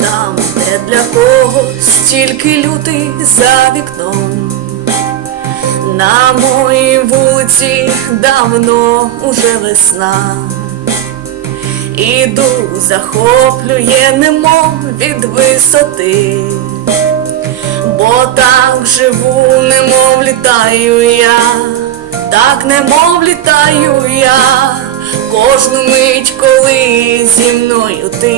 Там, де для когось стільки лютий за вікном. На моїй вулиці давно уже весна. Іду, захоплює, немов від висоти, бо так живу, немов літаю я, так немов літаю я, кожну мить, коли зі мною ти.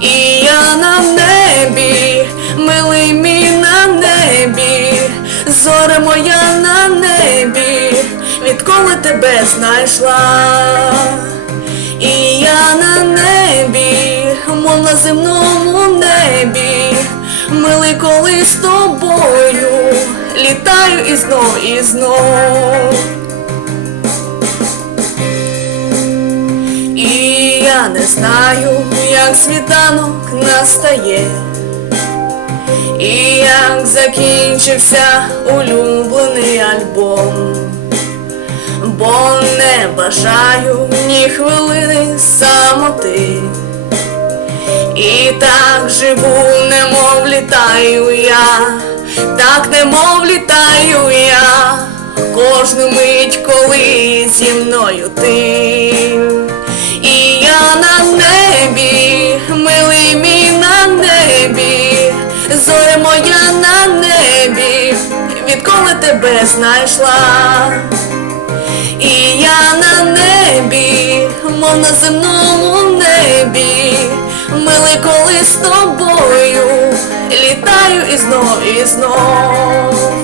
І я на небі, милий мій на небі, зоре моя на небі, відколи тебе знайшла. Я на небі, мов на земному небі, милий коли з тобою, літаю і знов, і знов. І я не знаю, як світанок настає, і як закінчився улюблений альбом, бо не бажаю ні хвилини самоти. І так живу, немов літаю я, так немов літаю я, кожну мить, коли зі мною ти. І я на небі, милий мій на небі, зоре моя на небі, відколи тебе знайшла. І я на небі, мов на земному небі, милий коли з тобою, літаю і знов, і знов.